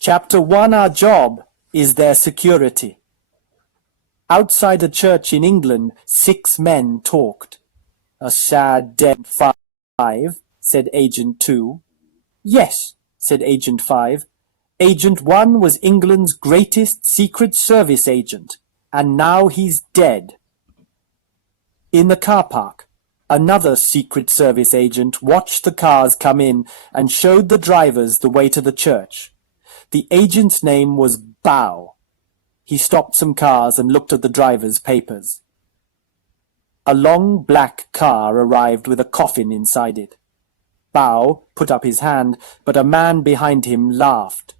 Chapter 1, our job is their security. Outside a church in England, 6 men talked. A sad dead 5, said Agent 2. Yes, said Agent 5. Agent 1 was England's greatest Secret Service agent, and now he's dead. In the car park, another Secret Service agent watched the cars come in and showed the drivers the way to the church. The agent's name was Bow. He stopped some cars and looked at the drivers' papers. A long black car arrived with a coffin inside it. Bow put up his hand, but a man behind him laughed.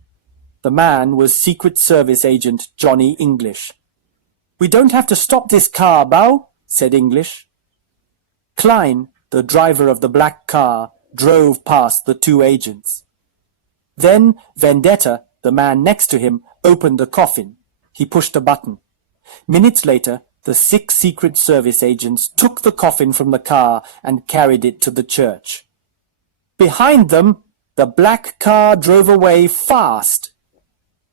The man was Secret Service agent Johnny English. "We don't have to stop this car, Bow," said English. Klein, the driver of the black car, drove past the 2 agents. Then Vendetta, the man next to him, opened the coffin. He pushed a button. Minutes later, the 6 Secret Service agents took the coffin from the car and carried it to the church. Behind them, the black car drove away fast.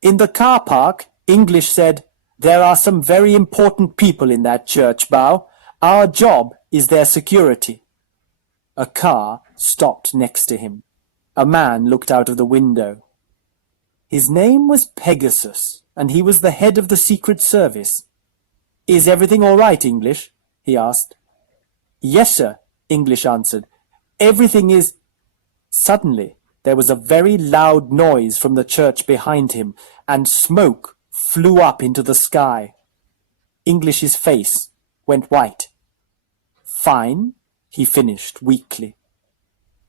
In the car park, English said, "There are some very important people in that church, Bow. Our job is their security." A car stopped next to him. A man looked out of the window. His name was Pegasus, and he was the head of the Secret Service. "Is everything all right, English?" he asked. "Yes, sir," English answered. "Everything is—" Suddenly, there was a very loud noise from the church behind him, and smoke flew up into the sky. English's face went white. "Fine," he finished weakly.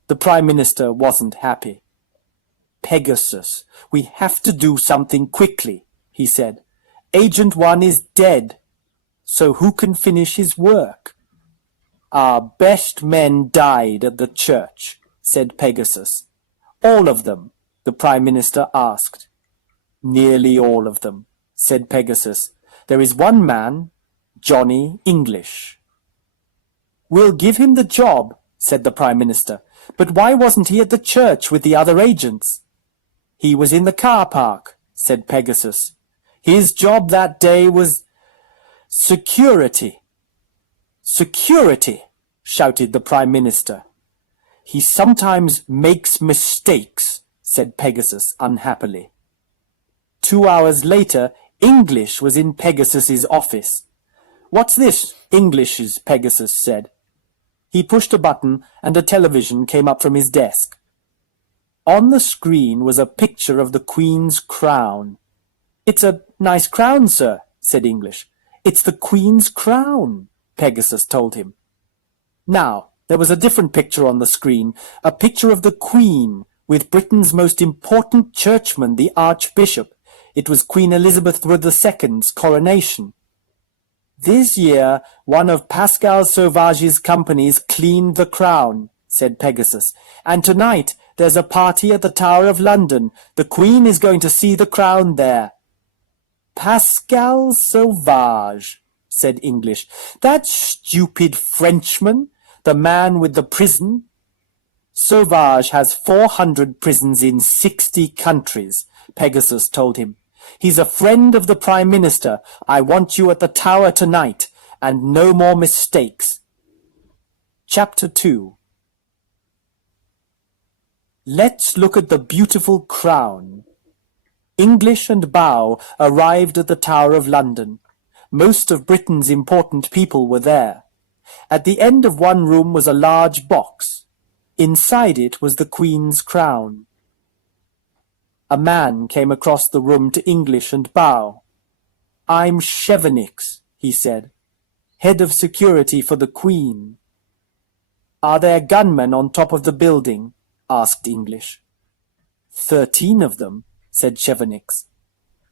The Prime Minister wasn't happy. "Pegasus, we have to do something quickly," he said. "Agent 1 is dead, so who can finish his work?" "Our best men died at the church," said Pegasus. "All of them?" the Prime Minister asked. "Nearly all of them," said Pegasus. "There is one man, Johnny English." "We'll give him the job," said the Prime Minister. "But why wasn't he at the church with the other agents?" "He was in the car park," said Pegasus. "His job that day was security." "Security!" shouted the Prime Minister. "He sometimes makes mistakes," said Pegasus unhappily. 2 hours later, English was in Pegasus's office. "What's this, English's?" Pegasus said. He pushed a button and a television came up from his desk. On the screen was a picture of the Queen's crown. "It's a nice crown, sir," said English. "It's the Queen's crown," Pegasus told him. Now, there was a different picture on the screen, a picture of the Queen with Britain's most important churchman, the Archbishop. It was Queen Elizabeth II's coronation. "This year, one of Pascal Sauvage's companies cleaned the crown," said Pegasus. "And tonight, there's a party at the Tower of London. The Queen is going to see the crown there." "Pascal Sauvage," said English. "That stupid Frenchman, the man with the prison." "Sauvage has 400 prisons in 60 countries," Pegasus told him. "He's a friend of the Prime Minister. I want you at the Tower tonight, and no more mistakes." Chapter 2. Let's look at the beautiful crown. English and Bow arrived at the Tower of London. Most of Britain's important people were there. At the end of one room was a large box. Inside it was the Queen's crown. A man came across the room to English and Bow. "I'm Chevenix," he said, "head of security for the Queen." "Are there gunmen on top of the building?" asked English. 13 of them, said Chevenix.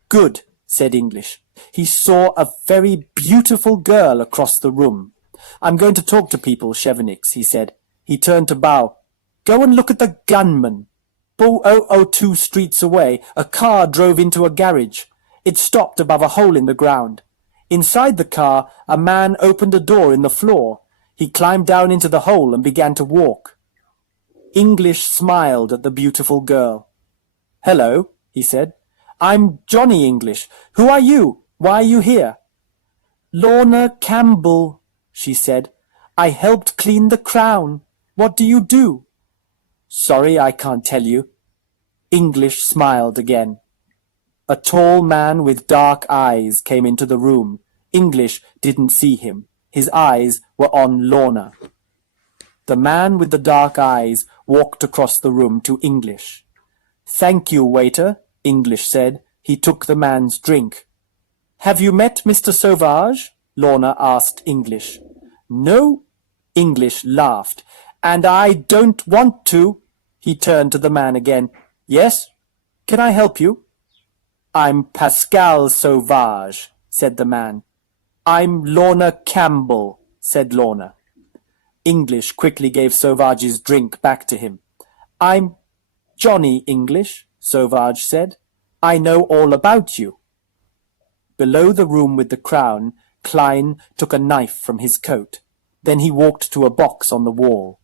"Good," said English. He saw a very beautiful girl across the room. "I'm going to talk to people, Chevenix," he said. He turned to Bow. "Go and look at the gunmen." 2 streets away, a car drove into a garage. It stopped above a hole in the ground. Inside the car, a man opened a door in the floor. He climbed down into the hole and began to walk. English smiled at the beautiful girl. "Hello," he said. I'm Johnny English. Who are you? Why are you here? Lorna Campbell, she said. I helped clean the crown. What do you do? Sorry, I can't tell you. English smiled again. A tall man with dark eyes came into the room. English didn't see him. His eyes were on Lorna. The man with the dark eyes walked across the room to English. Thank you, waiter, English said. He took the man's drink. Have you met Mr. Sauvage? Lorna asked English. No, English laughed. And I don't want to. He turned to the man again. Yes? Can I help you? I'm Pascal Sauvage, said the man. I'm Lorna Campbell, said Lorna. English quickly gave Sauvage's drink back to him. I'm Johnny English, Sauvage said. I know all about you. Below the room with the crown, Klein took a knife from his coat. Then he walked to a box on the wall.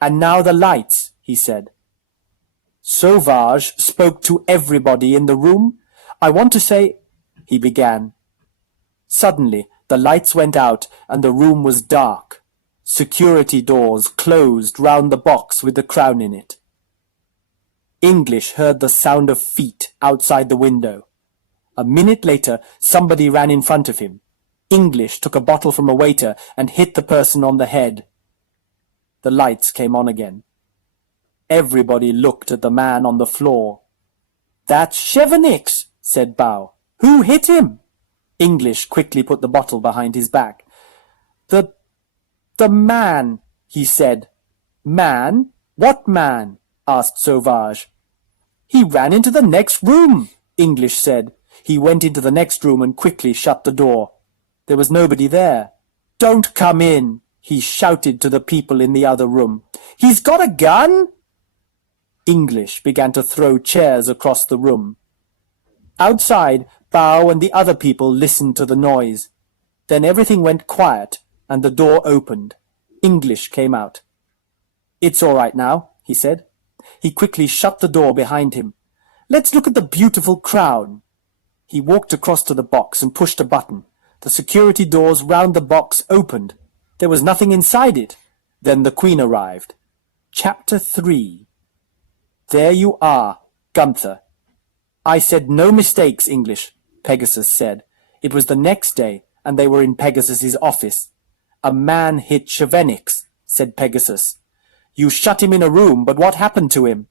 And now the lights, he said. Sauvage spoke to everybody in the room. I want to say, he began. Suddenly, the lights went out and the room was dark. Security doors closed round the box with the crown in it. English heard the sound of feet outside the window. A minute later, somebody ran in front of him. English took a bottle from a waiter and hit the person on the head. The lights came on again. Everybody looked at the man on the floor. That's Chevenix, said Bao. Who hit him? English quickly put the bottle behind his back. The man, he said. Man? What man? Asked Sauvage. He ran into the next room, English said. He went into the next room and quickly shut the door. There was nobody there. Don't come in, he shouted to the people in the other room. He's got a gun? English began to throw chairs across the room. Outside, Bao and the other people listened to the noise. Then everything went quiet, and the door opened. English came out. It's all right now, he said. He quickly shut the door behind him. Let's look at the beautiful crown. He walked across to the box and pushed a button. The security doors round the box opened. There was nothing inside it. Then the Queen arrived. Chapter 3. There you are, Gunther. I said no mistakes, English, Pegasus said. It was the next day, and they were in Pegasus's office. A man hit Chevenix, said Pegasus. You shut him in a room, but what happened to him?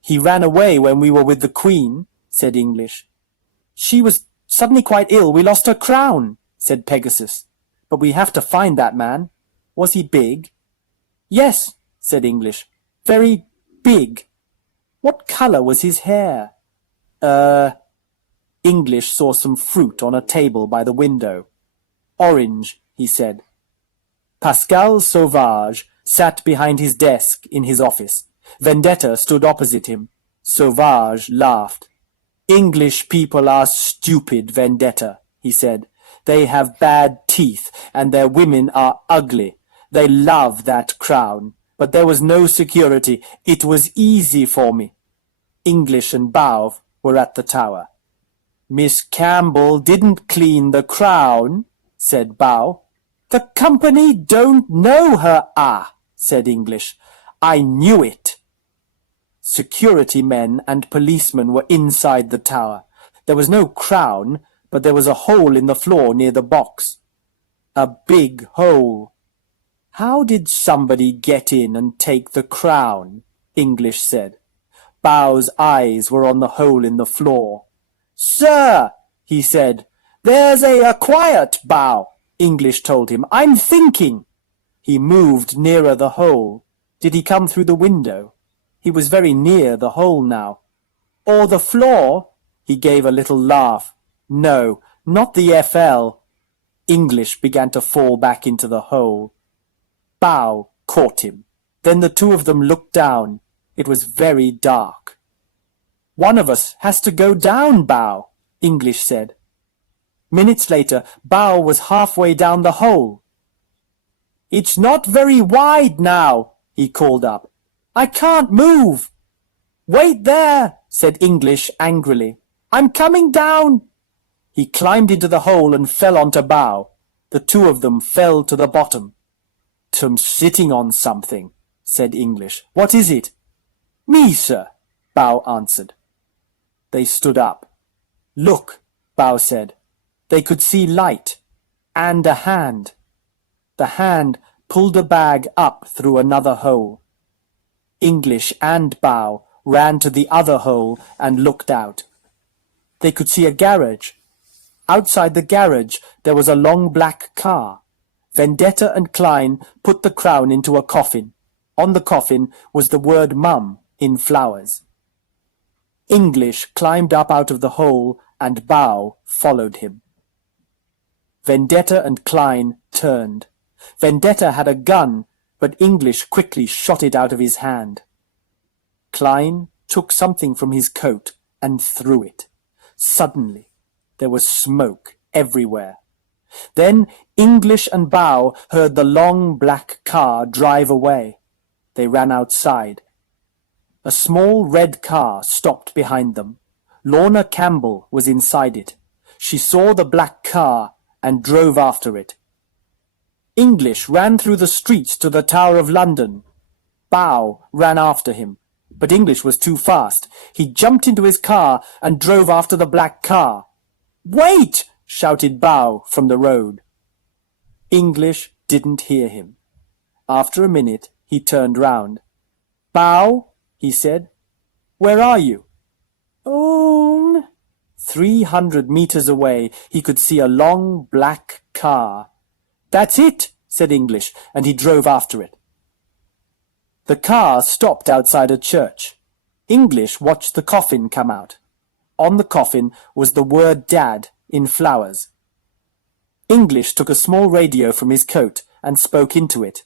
He ran away when we were with the Queen, said English. She was suddenly quite ill. We lost her crown, said Pegasus. But we have to find that man. Was he big? Yes, said English. Very big. What colour was his hair? English saw some fruit on a table by the window. Orange, he said. Pascal Sauvage sat behind his desk in his office. Vendetta stood opposite him. Sauvage laughed. English people are stupid, Vendetta, he said. They have bad teeth, and their women are ugly. They love that crown. But there was no security. It was easy for me. English and Bao were at the tower. Miss Campbell didn't clean the crown, said Bao. The company don't know her, said English. I knew it. Security men and policemen were inside the tower. There was no crown, but there was a hole in the floor near the box. A big hole. How did somebody get in and take the crown? English said. Bao's eyes were on the hole in the floor. Sir, he said. There's quiet, Bao, English told him. I'm thinking. He moved nearer the hole. Did he come through the window? He was very near the hole now. Or the floor? He gave a little laugh. No, not the FL. English began to fall back into the hole. Bao caught him. Then the two of them looked down. It was very dark. One of us has to go down, Bao, English said. Minutes later, Bao was halfway down the hole. It's not very wide now, he called up. I can't move. Wait there, said English angrily. I'm coming down! He climbed into the hole and fell onto Bow. The two of them fell to the bottom. "I'm sitting on something," said English. "What is it?" "Me, sir," Bow answered. They stood up. "Look," Bow said. They could see light and a hand. The hand pulled a bag up through another hole. English and Bow ran to the other hole and looked out. They could see a garage. Outside the garage there was a long black car. Vendetta and Klein put the crown into a coffin. On the coffin was the word Mum in flowers. English climbed up out of the hole and Bow followed him. Vendetta and Klein turned. Vendetta had a gun, but English quickly shot it out of his hand. Klein took something from his coat and threw it. Suddenly, there was smoke everywhere. Then English and Bow heard the long black car drive away. They ran outside. A small red car stopped behind them. Lorna Campbell was inside it. She saw the black car and drove after it. English ran through the streets to the Tower of London. Bow ran after him, but English was too fast. He jumped into his car and drove after the black car. "Wait!" shouted Bow from the road. English didn't hear him. After a minute, he turned round. "Bow," he said, "where are you?" "Oh." 300 meters away, he could see a long black car. "That's it," said English, and he drove after it. The car stopped outside a church. English watched the coffin come out. On the coffin was the word Dad in flowers. English took a small radio from his coat and spoke into it.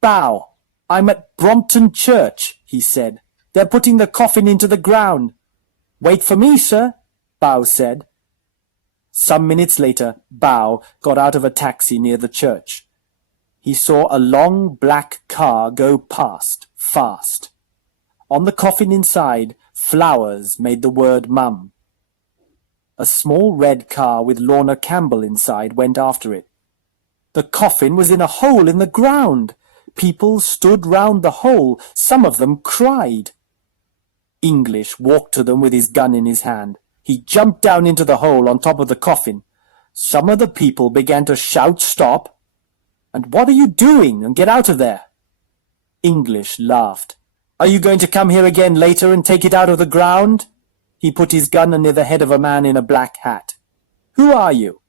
"Bow, I'm at Brompton Church," he said. "They're putting the coffin into the ground." "Wait for me, sir," Bow said. Some minutes later, Bow got out of a taxi near the church. He saw a long black car go past, fast. On the coffin inside, flowers made the word Mum. A small red car with Lorna Campbell inside went after it. The coffin was in a hole in the ground. People stood round the hole. Some of them cried. English walked to them with his gun in his hand. He jumped down into the hole on top of the coffin. Some of the people began to shout, "Stop!" and "What are you doing?" and "Get out of there!" English laughed. "Are you going to come here again later and take it out of the ground?" He put his gun near the head of a man in a black hat. "Who are you?"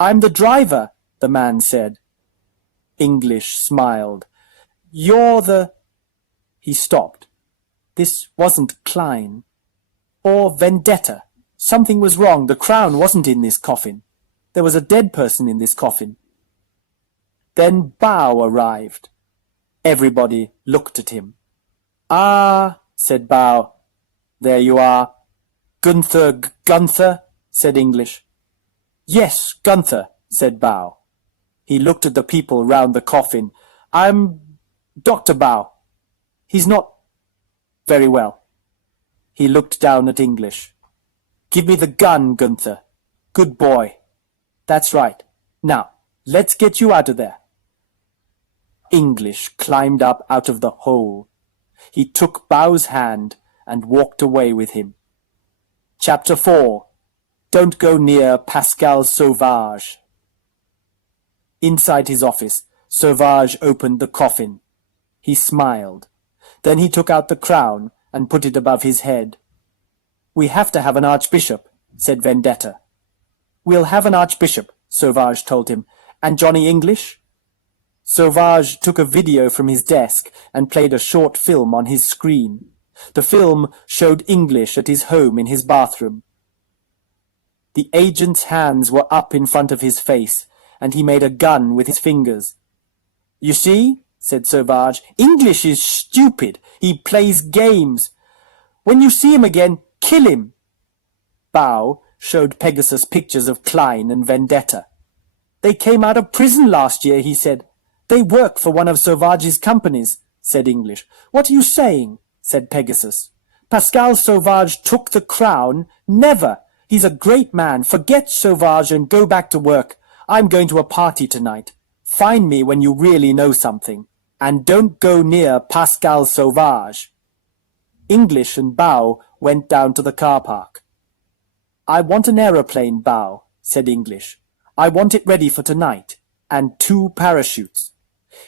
"I'm the driver," the man said. English smiled. "You're the—" He stopped. This wasn't Klein. Or Vendetta. Something was wrong. The crown wasn't in this coffin. There was a dead person in this coffin. Then Bow arrived. Everybody looked at him. "Ah," said Bow. "There you are." Gunther, said English. "Yes, Gunther," said Bow. He looked at the people round the coffin. "I'm Dr. Bow. He's not very well." He looked down at English. "Give me the gun, Gunther. Good boy. That's right. Now, let's get you out of there." English climbed up out of the hole. He took Bow's hand and walked away with him. Chapter 4. Don't go near Pascal Sauvage. Inside his office, Sauvage opened the coffin. He smiled. Then he took out the crown and put it above his head. "We have to have an archbishop," said Vendetta. "We'll have an archbishop," Sauvage told him. "And Johnny English?" Sauvage took a video from his desk and played a short film on his screen. The film showed English at his home in his bathroom. The agent's hands were up in front of his face, and he made a gun with his fingers. "You see," said Sauvage, "English is stupid. He plays games. When you see him again, kill him." Bow showed Pegasus pictures of Klein and Vendetta. "They came out of prison last year," he said. "They work for one of Sauvage's companies," said English. "What are you saying?" said Pegasus. Pascal Sauvage took the crown? Never! He's a great man. Forget Sauvage and go back to work. I'm going to a party tonight. Find me when you really know something. And don't go near Pascal Sauvage. English and Bao went down to the car park. I want an aeroplane, Bao, said English. I want it ready for tonight. And 2 parachutes.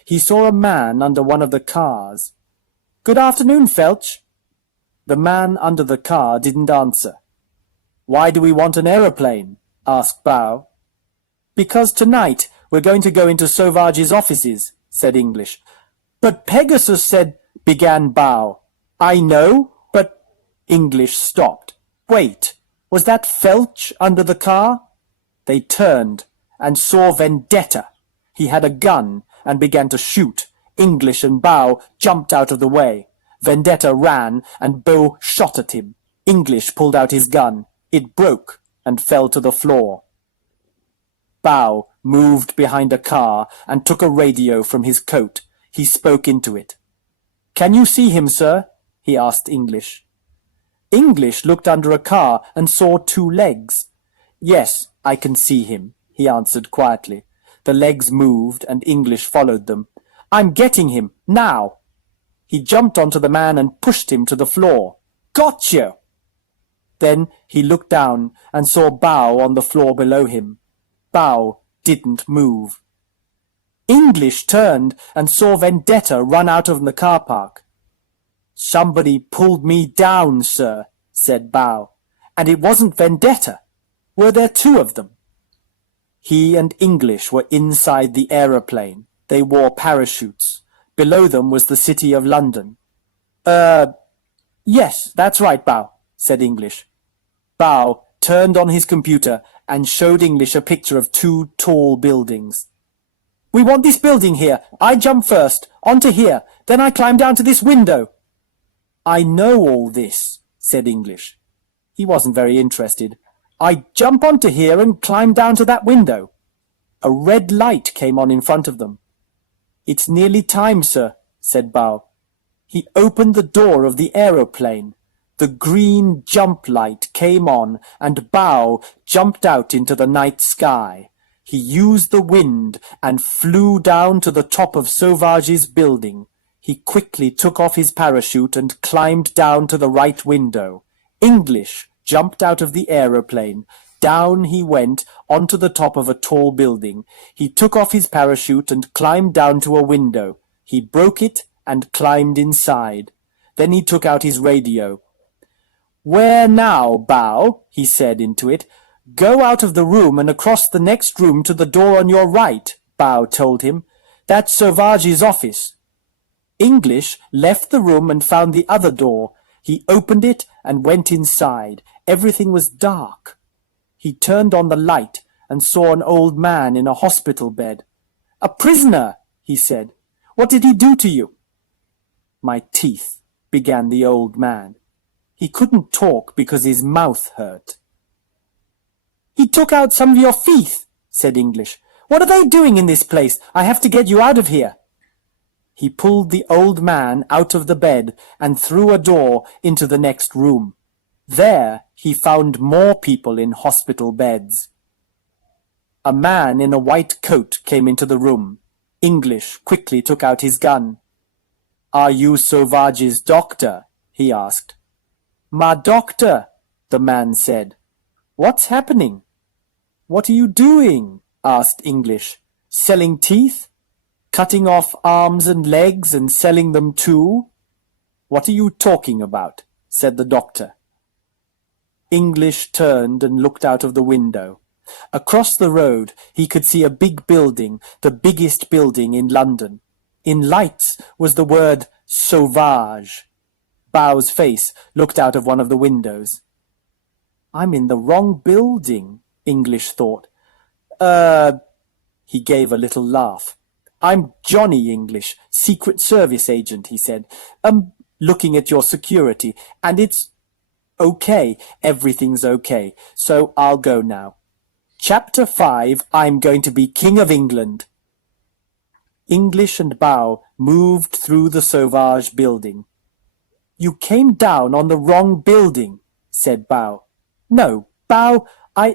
He saw a man under one of the cars. Good afternoon, Felch. The man under the car didn't answer. Why do we want an aeroplane? Asked Bao. Because tonight we're going to go into Sauvage's offices, said English. But Pegasus said, began Bao. I know, but English stopped. Wait, was that Felch under the car? They turned and saw Vendetta. He had a gun and began to shoot. English and Bao jumped out of the way. Vendetta ran and Bao shot at him. English pulled out his gun. It broke and fell to the floor. Bao moved behind a car and took a radio from his coat. He spoke into it. Can you see him, sir? He asked English. English looked under a car and saw 2 legs. Yes, I can see him, he answered quietly. The legs moved and English followed them. I'm getting him, now! He jumped onto the man and pushed him to the floor. Gotcha! Then he looked down and saw Bao on the floor below him. Bao didn't move. English turned and saw Vendetta run out of the car park. Somebody pulled me down, sir, said Bao. And it wasn't Vendetta. Were there 2 of them? He and English were inside the aeroplane. They wore parachutes. Below them was the city of London. Yes, that's right, Bao, said English. Bao turned on his computer and showed English a picture of 2 tall buildings. We want this building here. I jump first, onto here, then I climb down to this window. I know all this, said English. He wasn't very interested. I jump onto here and climb down to that window. A red light came on in front of them. It's nearly time, sir, said Bao. He opened the door of the aeroplane. The green jump light came on and Bao jumped out into the night sky. He used the wind and flew down to the top of Sauvage's building. He quickly took off his parachute and climbed down to the right window. English jumped out of the aeroplane. Down he went onto the top of a tall building. He took off his parachute and climbed down to a window. He broke it and climbed inside. Then he took out his radio. Where now, Bao? He said into it. Go out of the room and across the next room to the door on your right, Bao told him. That's Sauvage's office. English left the room and found the other door. He opened it and went inside. Everything was dark. He turned on the light and saw an old man in a hospital bed. A prisoner, he said. What did he do to you? My teeth, began the old man. He couldn't talk because his mouth hurt. He took out some of your teeth, said English. What are they doing in this place? I have to get you out of here. He pulled the old man out of the bed and through a door into the next room. There he found more people in hospital beds. A man in a white coat came into the room. English quickly took out his gun. Are you Sauvage's doctor? He asked. My doctor, the man said. What's happening? What are you doing? Asked English. Selling teeth? Cutting off arms and legs and selling them too? What are you talking about? Said the doctor. English turned and looked out of the window. Across the road he could see a big building, the biggest building in London. In lights was the word Sauvage. Bao's face looked out of one of the windows. I'm in the wrong building, English thought. He gave a little laugh. I'm Johnny English, Secret Service agent, he said. Looking at your security, and it's okay, everything's okay, so I'll go now. Chapter 5, I'm going to be King of England. English and Bao moved through the Sauvage building. You came down on the wrong building, said Bao. No, Bao, I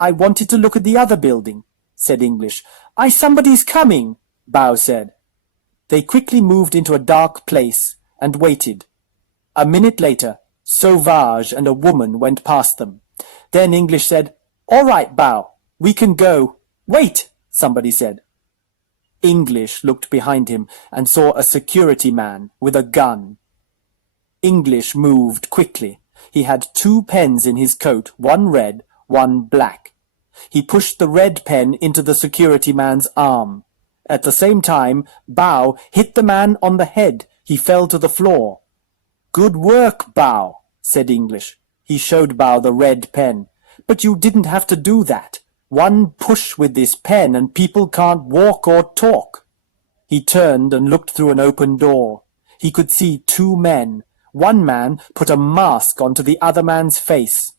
wanted to look at the other building, said English. Somebody's coming, Bao said. They quickly moved into a dark place and waited. A minute later, Sauvage and a woman went past them. Then English said, All right, Bao, we can go. Wait, somebody said. English looked behind him and saw a security man with a gun. English moved quickly. He had 2 pens in his coat, one red, one black. He pushed the red pen into the security man's arm. At the same time, Bao hit the man on the head. He fell to the floor. Good work, Bao, said English. He showed Bao the red pen. But you didn't have to do that. One push with this pen and people can't walk or talk. He turned and looked through an open door. He could see 2 men. One man put a mask onto the other man's face.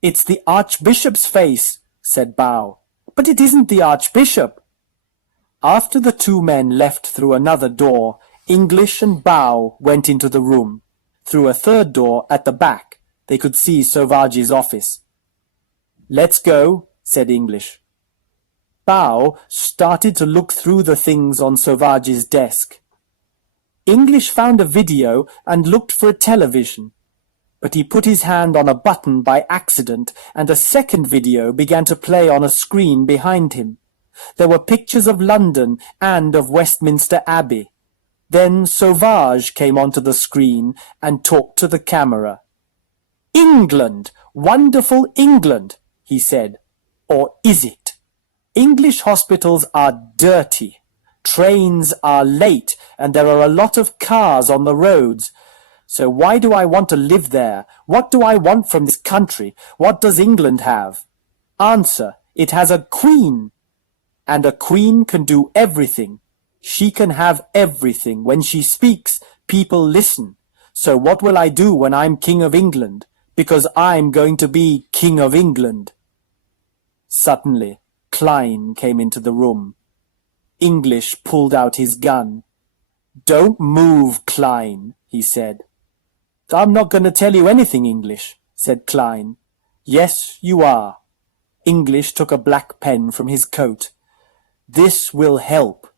It's the Archbishop's face, said Bao. But it isn't the Archbishop. After the 2 men left through another door, English and Bao went into the room. Through a third door at the back, they could see Sauvage's office. Let's go, said English. Bao started to look through the things on Sauvage's desk. English found a video and looked for a television. But he put his hand on a button by accident, and a second video began to play on a screen behind him. There were pictures of London and of Westminster Abbey. Then Sauvage came onto the screen and talked to the camera. England! Wonderful England! He said. Or is it? English hospitals are dirty. Trains are late, and there are a lot of cars on the roads. So why do I want to live there? What do I want from this country? What does England have? Answer, it has a queen. And a queen can do everything. She can have everything. When she speaks, people listen. So what will I do when I'm King of England? Because I'm going to be King of England. Suddenly, Klein came into the room. English pulled out his gun. Don't move, Klein, he said. I'm not going to tell you anything, English, said Klein. Yes, you are. English took a black pen from his coat. This will help.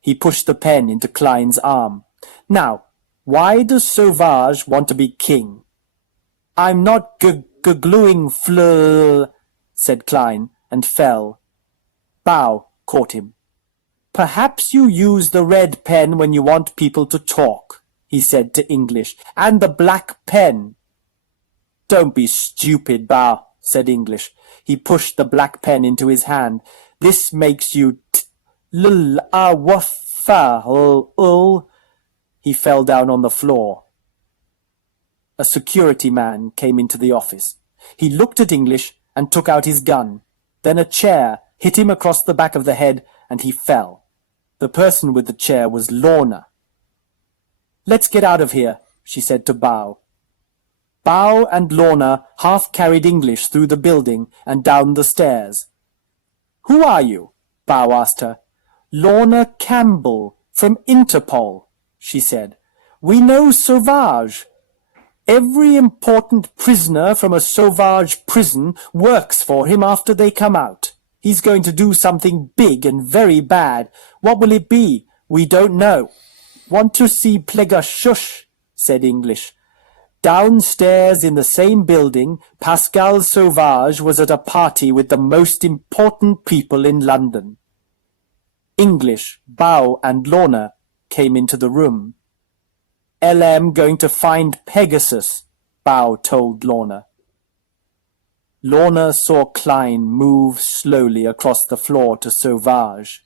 He pushed the pen into Klein's arm. Now, why does Sauvage want to be king? I'm not gluing fleur, said Klein, and fell. Bao caught him. Perhaps you use the red pen when you want people to talk, he said to English, and the black pen. Don't be stupid, Bao, said English. He pushed the black pen into his hand. This makes you He fell down on the floor. A security man came into the office. He looked at English and took out his gun. Then a chair hit him across the back of the head and he fell. The person with the chair was Lorna. Let's get out of here, she said to Bao. Bao and Lorna half carried English through the building and down the stairs. Who are you? Bao asked her. Lorna Campbell, from Interpol, she said. We know Sauvage. Every important prisoner from a Sauvage prison works for him after they come out. He's going to do something big and very bad. What will it be? We don't know. Want to see Plegashush? Said English. Downstairs in the same building, Pascal Sauvage was at a party with the most important people in London. English, Bao and Lorna came into the room. LM going to find Pegasus, Bao told Lorna. Lorna saw Klein move slowly across the floor to Sauvage.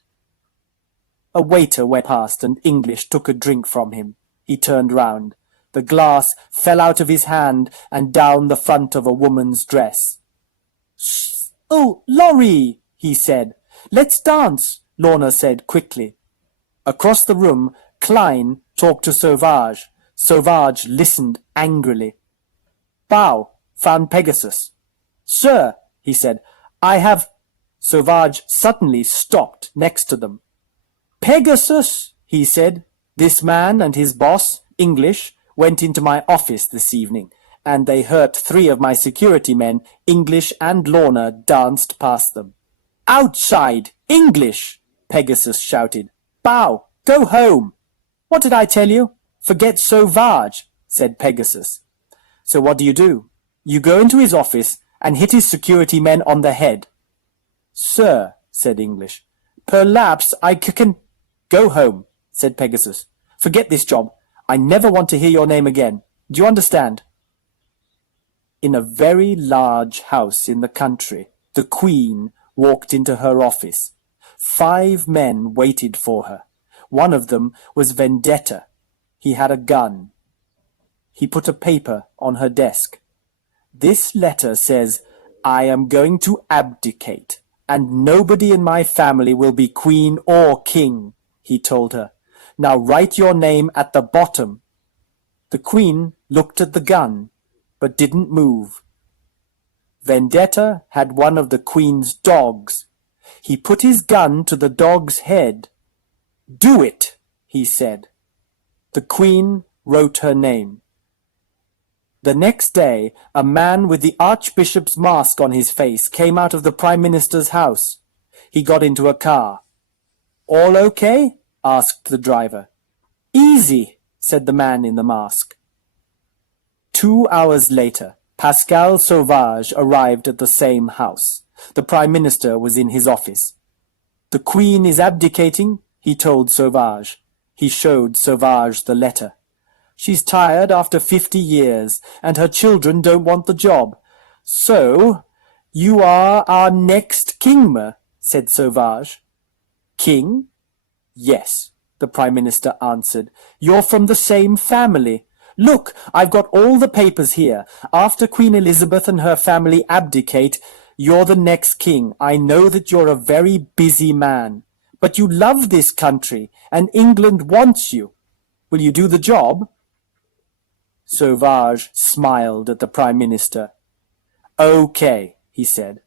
A waiter went past and English took a drink from him. He turned round. The glass fell out of his hand and down the front of a woman's dress. Oh, Laurie, he said. Let's dance, Lorna said quickly. Across the room, Klein talked to Sauvage. Sauvage listened angrily. Bao found Pegasus. Sir, he said, I have... Sauvage suddenly stopped next to them. Pegasus, he said. This man and his boss, English, went into my office this evening, and they hurt 3 of my security men. English and Lorna danced past them. "Outside! English!" Pegasus shouted. "Bow! Go home!" "What did I tell you? Forget Sauvage," said Pegasus. "So what do? You go into his office and hit his security men on the head." "Sir," said English, "perhaps I can—" "Go home," said Pegasus. "Forget this job. I never want to hear your name again. Do you understand?" In a very large house in the country, the Queen walked into her office. 5 men waited for her. One of them was Vendetta. He had a gun. He put a paper on her desk. "This letter says, 'I am going to abdicate, and nobody in my family will be queen or king,'" he told her. "Now write your name at the bottom." The Queen looked at the gun, but didn't move. Vendetta had one of the Queen's dogs. He put his gun to the dog's head. "Do it," he said. The Queen wrote her name. The next day, a man with the Archbishop's mask on his face came out of the Prime Minister's house. He got into a car. "All okay?" asked the driver. "Easy," said the man in the mask. 2 hours later, Pascal Sauvage arrived at the same house. The Prime Minister was in his office. "The Queen is abdicating," he told Sauvage. He showed Sauvage the letter. "She's tired after 50 years, and her children don't want the job. So, you are our next kingma," said Sauvage. "King?" "Yes," the Prime Minister answered. "You're from the same family. Look, I've got all the papers here. After Queen Elizabeth and her family abdicate, you're the next king. I know that you're a very busy man. But you love this country, and England wants you. Will you do the job?" Sauvage smiled at the Prime Minister. "Okay," he said.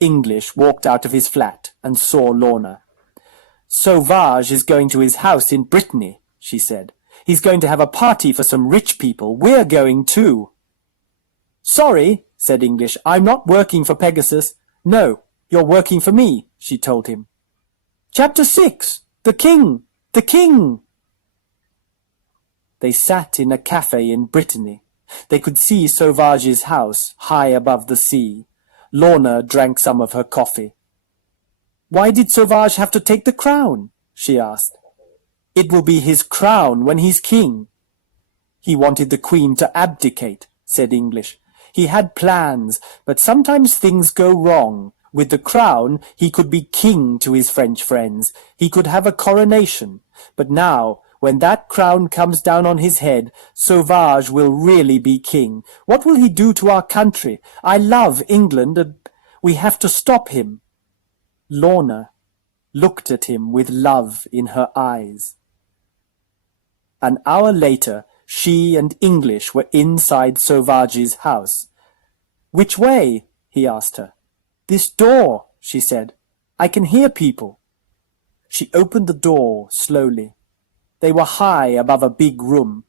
English walked out of his flat and saw Lorna. "Sauvage is going to his house in Brittany," she said. "He's going to have a party for some rich people. We're going too." "Sorry," said English, "I'm not working for Pegasus." "No, you're working for me," she told him. Chapter 6. The King! The King! They sat in a cafe in Brittany. They could see Sauvage's house, high above the sea. Lorna drank some of her coffee. "Why did Sauvage have to take the crown?" she asked. "It will be his crown when he's king." "He wanted the Queen to abdicate," said English. "He had plans, but sometimes things go wrong. With the crown, he could be king to his French friends. He could have a coronation. But now, when that crown comes down on his head, Sauvage will really be king. What will he do to our country? I love England, and we have to stop him." Lorna looked at him with love in her eyes. An hour later, she and English were inside Sauvage's house. "Which way?" he asked her. "This door," she said. "I can hear people." She opened the door slowly. They were high above a big room.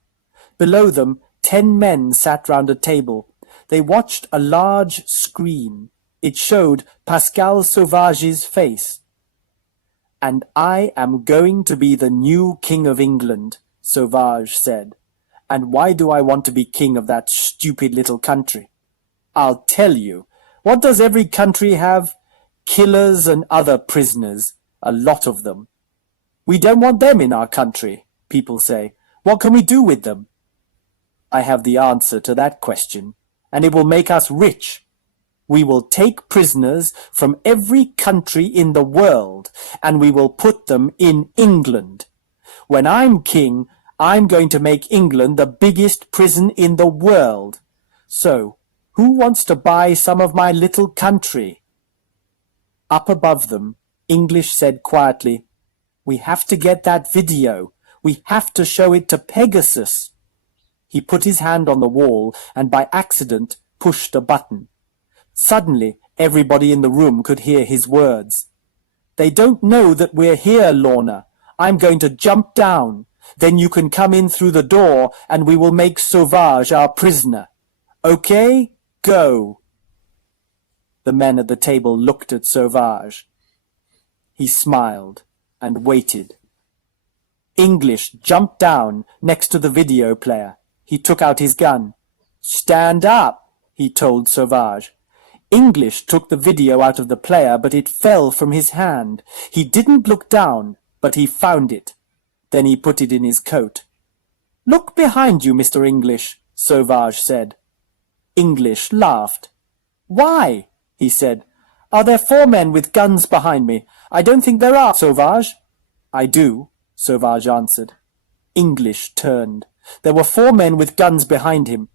Below them, 10 men sat round a table. They watched a large screen. It showed Pascal Sauvage's face. "And I am going to be the new King of England," Sauvage said. "And why do I want to be king of that stupid little country? I'll tell you. What does every country have? Killers and other prisoners, a lot of them. We don't want them in our country, people say. What can we do with them? I have the answer to that question, and it will make us rich. We will take prisoners from every country in the world, and we will put them in England. When I'm king, I'm going to make England the biggest prison in the world. So, who wants to buy some of my little country?" Up above them, English said quietly, "We have to get that video. We have to show it to Pegasus." He put his hand on the wall and by accident pushed a button. Suddenly, everybody in the room could hear his words. "They don't know that we're here, Lorna. I'm going to jump down. Then you can come in through the door and we will make Sauvage our prisoner. Okay? Go." The men at the table looked at Sauvage. He smiled and waited. English jumped down next to the video player. He took out his gun. "Stand up," he told Sauvage. English took the video out of the player, but it fell from his hand. He didn't look down, but he found it. Then he put it in his coat. "Look behind you, Mr. English," Sauvage said. English laughed. "Why?" he said. "Are there 4 men with guns behind me? I don't think there are, Sauvage." "I do," Sauvage answered. English turned. There were 4 men with guns behind him.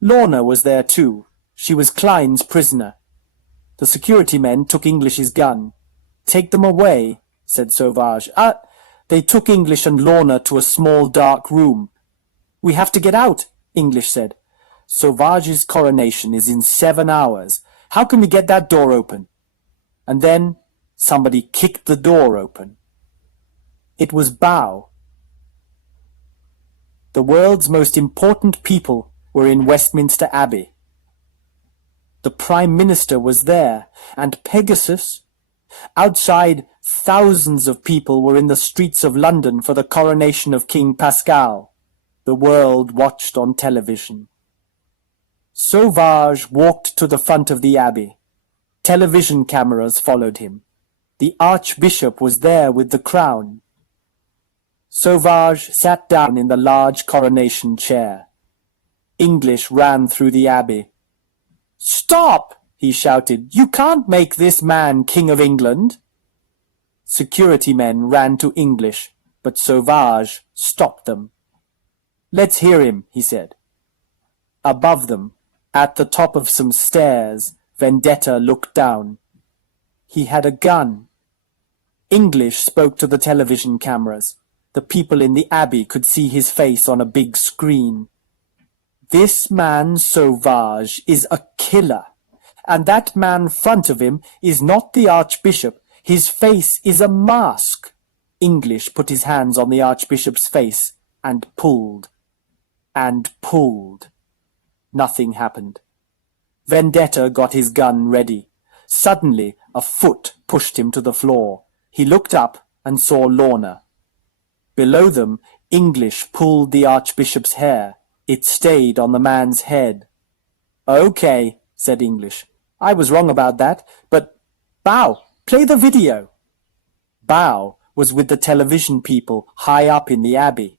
Lorna was there too. She was Klein's prisoner. The security men took English's gun. "Take them away," said Sauvage. They took English and Lorna to a small dark room. "We have to get out," English said. "Sauvage's coronation is in 7 hours. How can we get that door open?" And then somebody kicked the door open. It was Bao. The world's most important people were in Westminster Abbey. The Prime Minister was there, and Pegasus. Outside, thousands of people were in the streets of London for the coronation of King Pascal. The world watched on television. Sauvage walked to the front of the abbey. Television cameras followed him. The Archbishop was there with the crown. Sauvage sat down in the large coronation chair. English ran through the abbey. "Stop!" he shouted. "You can't make this man King of England." Security men ran to English, but Sauvage stopped them. "Let's hear him," he said. Above them, at the top of some stairs, Vendetta looked down. He had a gun. English spoke to the television cameras. The people in the abbey could see his face on a big screen. "This man Sauvage is a killer, and that man front of him is not the Archbishop. His face is a mask." English put his hands on the Archbishop's face and pulled. And pulled. Nothing happened. Vendetta got his gun ready. Suddenly, a foot pushed him to the floor. He looked up and saw Lorna. Below them, English pulled the Archbishop's hair. It stayed on the man's head. "Okay," said English. "I was wrong about that, but Bao, play the video." Bao was with the television people high up in the abbey.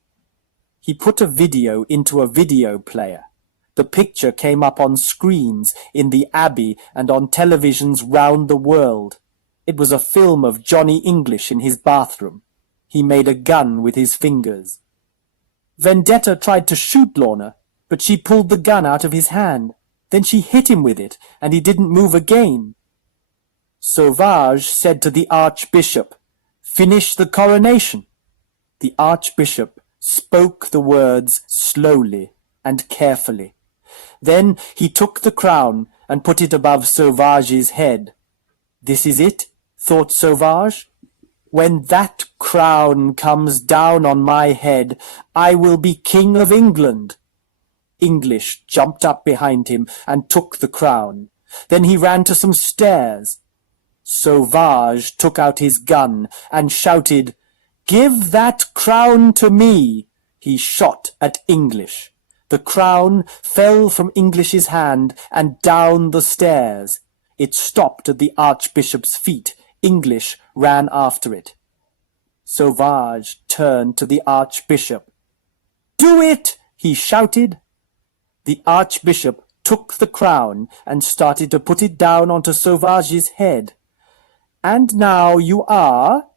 He put a video into a video player. The picture came up on screens in the abbey and on televisions round the world. It was a film of Johnny English in his bathroom. He made a gun with his fingers. Vendetta tried to shoot Lorna, but she pulled the gun out of his hand. Then she hit him with it, and he didn't move again. Sauvage said to the Archbishop, "Finish the coronation." The Archbishop spoke the words slowly and carefully. Then he took the crown and put it above Sauvage's head. "This is it," thought Sauvage. "When that crown comes down on my head, I will be King of England." English jumped up behind him and took the crown. Then he ran to some stairs. Sauvage took out his gun and shouted, "Give that crown to me!" He shot at English. The crown fell from English's hand and down the stairs. It stopped at the Archbishop's feet. English ran after it. Sauvage turned to the Archbishop. "Do it!" he shouted. The Archbishop took the crown and started to put it down onto Sauvage's head. "And now you are—"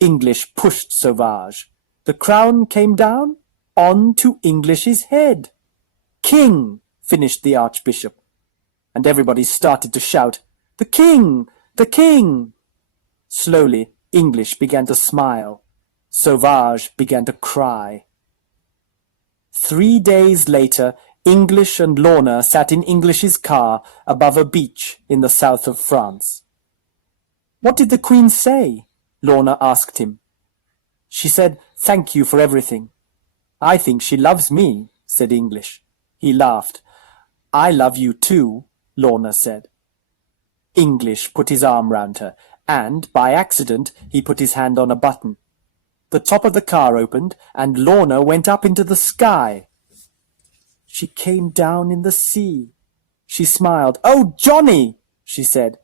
English pushed Sauvage. The crown came down onto English's head. "King!" finished the Archbishop. And everybody started to shout, "The King! The King!" Slowly, English began to smile. Sauvage began to cry. 3 days later, English and Lorna sat in English's car above a beach in the south of France. "What did the Queen say?" Lorna asked him. "She said, 'Thank you for everything. I think she loves me, said English. He laughed. I love you too, Lorna said. English put his arm round her, and, by accident, he put his hand on a button. The top of the car opened, and Lorna went up into the sky. She came down in the sea. She smiled. "Oh, Johnny!" she said.